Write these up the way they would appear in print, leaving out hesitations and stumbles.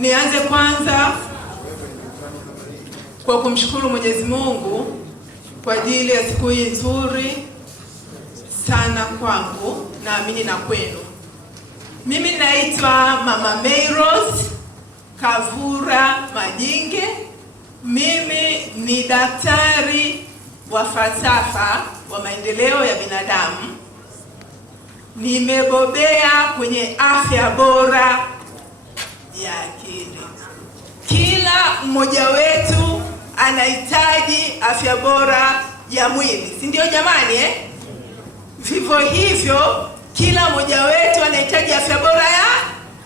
Nianze kwanza kwa kumshukuru Mwenyezi Mungu kwa ajili ya siku hii nzuri sana kwangu, naamini na kwenu. Mimi naitwa Mama Mayrose Kavura Majinge. Mimi ni daktari wa falsafa wa maendeleo ya binadamu. Nimebobea kwenye afya bora ya akili. Kila mmoja wetu anahitaji afya bora ya mwili, si ndio jamani Vivyo hivyo kila mmoja wetu anahitaji afya bora ya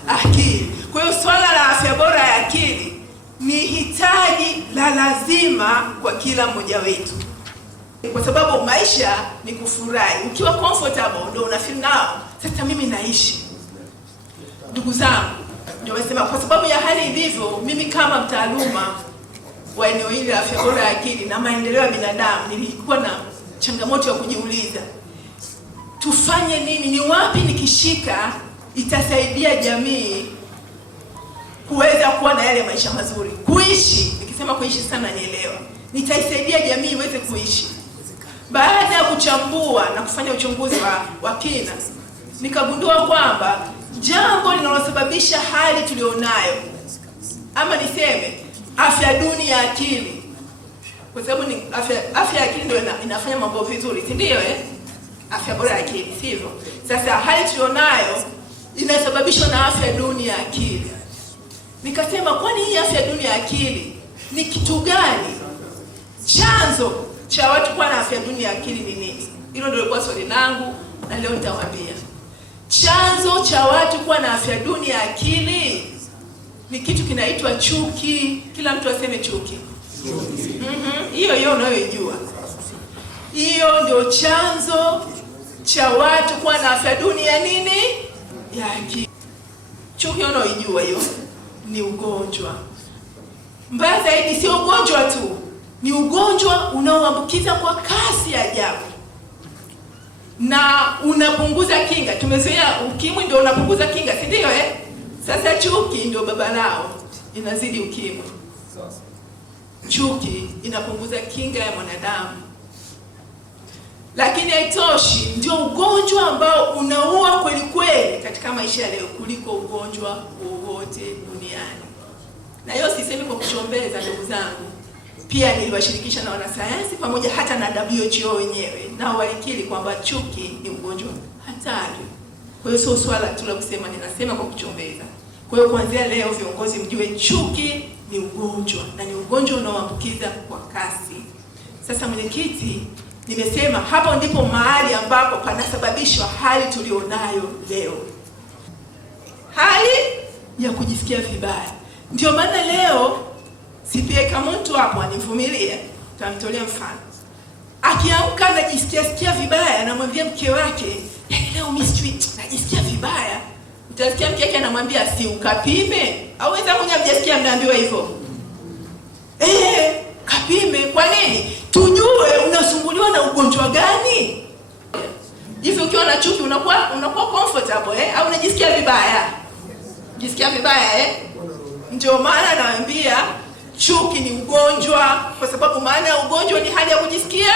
akili. Kwa hiyo swala la afya bora ya akili ni hitaji la lazima kwa kila mmoja wetu, kwa sababu maisha ni kufurahi. Ukiwa comfortable ndio una feel now sasa mimi naishi. Ndugu zangu, ndio nasema kwa sababu ya hali ilivyo, mimi kama mtaaluma wa eneo hili la afya bora ya akili na maendeleo ya binadamu nilikuwa na changamoto ya kujiuliza tufanye nini, ni wapi nikishika itasaidia jamii kuweza kuwa na yale maisha mazuri, kuishi. Nikisema kuishi sana nielewa, nitaisaidia jamii iweze kuishi. Baada ya kuchambua na kufanya uchunguzi wa kina, nikagundua kwamba jambo linalosababisha hali tulionayo, ama niseme afya duni ya akili, kwa sababu ni afya ya akili ndio inafanya mambo vizuri, si ndio afya bora ya akili, sivyo? Sasa hali tulionayo inasababishwa na afya duni ya akili. Nikasema kwani hii afya duni ya akili ni kitu gani? Chanzo cha watu kuwa na afya duni ya akili ni nini? Hilo ndio lilikuwa swali langu na leo nitawaambia. Chanzo cha watu kuwa na afya duni ya akili ni kitu kinaitwa chuki. Kila mtu aseme chuki. Hiyo unayojua. Hiyo ndio chanzo cha watu kuwa na afya duni ya nini? Ya akili. Chuki unayojua hiyo ni ugonjwa. Mbaya zaidi sio ugonjwa tu, ni ugonjwa unaoambukiza kwa kasi ya ajabu na unapunguza kinga. Tumezoea ukimwi ndio unapunguza kinga, si ndio Sasa chuki ndio baba lao, inazidi ukimwi. Chuki inapunguza kinga ya mwanadamu. Lakini haitoshi, ndio ugonjwa ambao unaua kweli kweli katika maisha ya leo kuliko ugonjwa wowote duniani. Na hiyo sisemi kwa kuchombeza ndugu zangu. Pia niliwashirikisha na wanasayansi pamoja hata na WHO wenyewe, na walikiri kwamba chuki ni ugonjwa hatari. Kwa hiyo sio swala tu la kusema, ninasema kwa kuchombeza. Kwa hiyo kuanzia leo viongozi mjue chuki ni ugonjwa na ni ugonjwa unaoambukiza kwa kasi. Sasa mwenyekiti, nimesema hapo ndipo mahali ambapo panasababishwa hali tulionayo leo. Hali ya kujisikia vibaya. Ndio maana leo sipieka mtu hapo anivumilia. Tutamtolea mfano. Akiamka anajisikia vibaya, anamwambia mke wake, leo mimi najisikia vibaya. Utasikia mke wake anamwambia si ukapime? Au weza mwenye mjisikia mnaambiwa hivyo? Kapime. Kwa nini? Tujue unasumbuliwa na ugonjwa gani. Hivi ukiwa na chuki unakuwa comfortable au unajisikia vibaya? Jisikia vibaya Ndio maana naambia chuki ni ugonjwa, kwa sababu maana ya ugonjwa ni hali ya kujisikia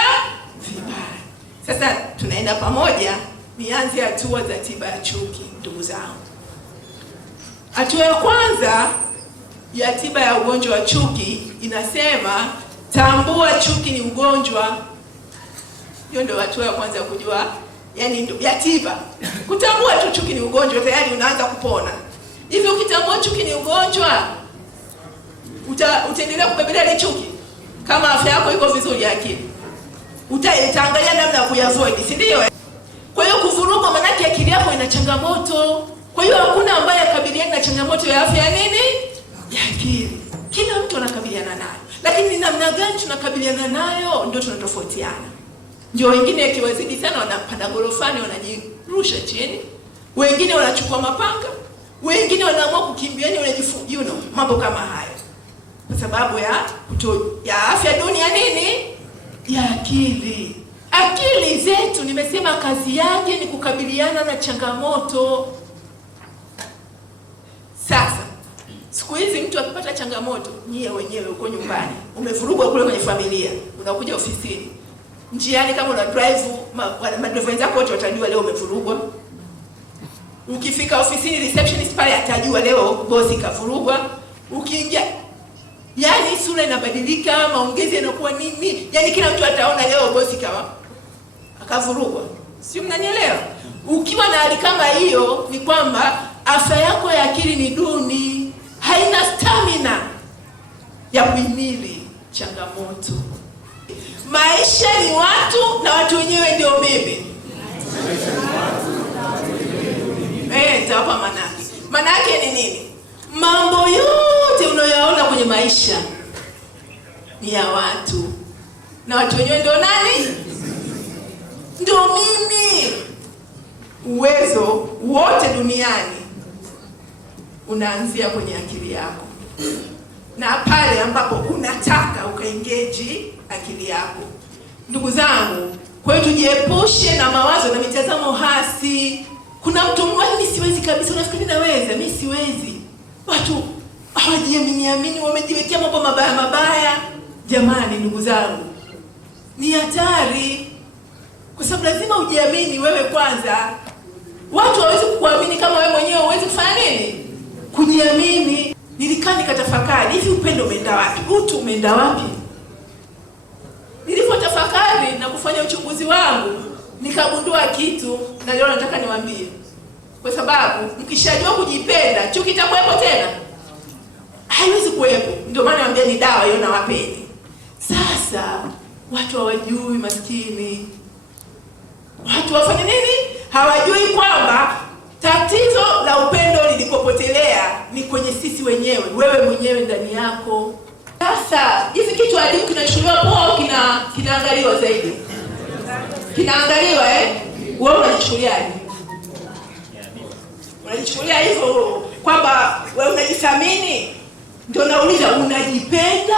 vibaya. Sasa tunaenda pamoja, nianze hatua za tiba ya chuki ndugu zangu. Hatua ya kwanza ya tiba ya ugonjwa wa chuki inasema tambua chuki ni ugonjwa. Hiyo ndio hatua ya kwanza ya kujua, yani ndio ya tiba. Kutambua tu chuki ni ugonjwa tayari unaanza kupona. Hivi ukitambua chuki ni ugonjwa, utaendelea kubebelea ile chuki kama afya yako iko vizuri ya akili. Utaangalia namna ya kuiavoid, si ndio? Kwa hiyo kuvuruga maana yake akili yako ina changamoto. Kwa hiyo hakuna ambaye akabiliana na changamoto ya afya ya nini? Ya akili. Kila mtu anakabiliana nayo. Lakini namna gani tunakabiliana nayo ndio tunatofautiana. Ndio wengine kiwazidi sana wanapanda gorofani wanajirusha chini. Wengine wanachukua mapanga. Wengine wanaamua kukimbiani wanajifunga, mambo kama haya. Kwa sababu ya afya duni ya nini? Ya akili. Akili zetu nimesema kazi yake ni kukabiliana na changamoto. Sasa Siku hizi mtu akipata changamoto, nyie wenyewe uko nyumbani, umevurugwa kule kwenye familia, unakuja ofisini. Njiani kama una drive, madriver wenzako wote watajua leo umevurugwa. Ukifika ofisini, receptionist pale atajua leo bosi kavurugwa. Ukiingia, yani sura inabadilika, maongezi yanakuwa nini? Yani kila mtu ataona leo bosi akavurugwa. Sio, mnanielewa? Ukiwa na hali kama hiyo, ni kwamba afya yako ya akili ni duni, haina stamina ya kuhimili changamoto. Maisha ni watu na watu wenyewe ndio mimi. Tawapa manake. Manake ni nini? Mambo yote unayoyaona kwenye maisha ni ya watu. Na watu wenyewe ndio nani? Ndio mimi. Uwezo wote duniani unaanzia kwenye akili yako. Na pale ambapo unataka ukaengage akili yako. Ndugu zangu, kwa hiyo tujiepushe na mawazo na mitazamo hasi. Kuna mtu mmoja, mimi siwezi kabisa, unafikiri naweza? Mimi siwezi. Watu hawajiamini, wamejiwekea mambo mabaya. Jamani, ndugu zangu, ni hatari. Kwa sababu lazima ujiamini wewe kwanza. Watu hawezi kukuamini kama wewe mwenyewe huwezi kufanya nini? Kujiamini. Nilikaa nikatafakari, hivi upendo umeenda wapi? Utu umeenda wapi? Nilipotafakari na kufanya uchunguzi wangu, nikagundua kitu na leo nataka niwaambie. Kwa sababu mkishajua kujipenda, chuki itakuwepo tena? Haiwezi kuwepo. Ndio maana naambia ni dawa hiyo na wapeni. Sasa watu hawajui, maskini. Watu wafanye nini? Hawajui kwamba tatizo la upendo lilipopotelea ni kwenye sisi wenyewe, wewe mwenyewe ndani yako. Sasa hizi kitu adimu kinachukuliwa poa, kinaangaliwa zaidi. Kinaangaliwa wewe unajichukuliaje? Unajichukulia hivyo kwamba wewe unajithamini? Ndio nauliza, unajipenda?